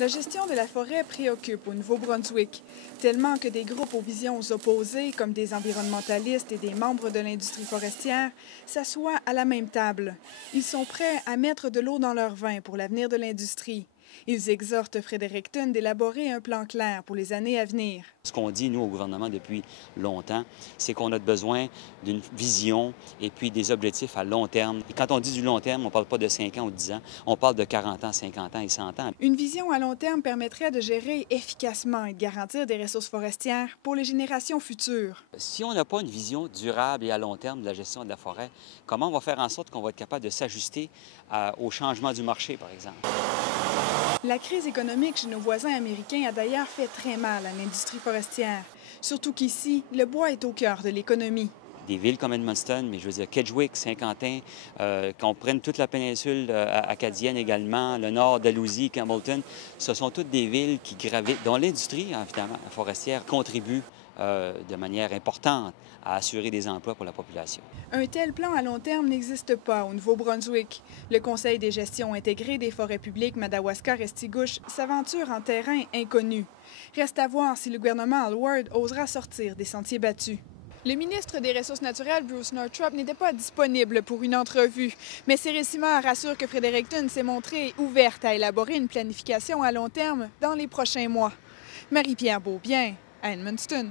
La gestion de la forêt préoccupe au Nouveau-Brunswick, tellement que des groupes aux visions opposées, comme des environnementalistes et des membres de l'industrie forestière, s'assoient à la même table. Ils sont prêts à mettre de l'eau dans leur vin pour l'avenir de l'industrie. Ils exhortent Fredericton d'élaborer un plan clair pour les années à venir. Ce qu'on dit, nous, au gouvernement, depuis longtemps, c'est qu'on a besoin d'une vision et puis des objectifs à long terme. Et quand on dit du long terme, on ne parle pas de 5 ans ou 10 ans, on parle de 40 ans, 50 ans et 100 ans. Une vision à long terme permettrait de gérer efficacement et de garantir des ressources forestières pour les générations futures. Si on n'a pas une vision durable et à long terme de la gestion de la forêt, comment on va faire en sorte qu'on va être capable de s'ajuster au changement du marché, par exemple? La crise économique chez nos voisins américains a d'ailleurs fait très mal à l'industrie forestière. Surtout qu'ici, le bois est au cœur de l'économie. Des villes comme Edmundston, mais je veux dire Kedgwick, Saint-Quentin, qu'on prenne toute la péninsule acadienne également, le nord d'Alousie, Campbellton, ce sont toutes des villes qui gravitent, dont l'industrie, évidemment, forestière contribue de manière importante à assurer des emplois pour la population. Un tel plan à long terme n'existe pas au Nouveau-Brunswick. Le Conseil des gestions intégrées des forêts publiques Madawaska-Restigouche s'aventure en terrain inconnu. Reste à voir si le gouvernement Aylward osera sortir des sentiers battus. Le ministre des Ressources naturelles, Bruce Northrop, n'était pas disponible pour une entrevue, mais ses réciments rassurent que Fredericton s'est montrée ouverte à élaborer une planification à long terme dans les prochains mois. Marie-Pierre Beaubien, à Edmundston.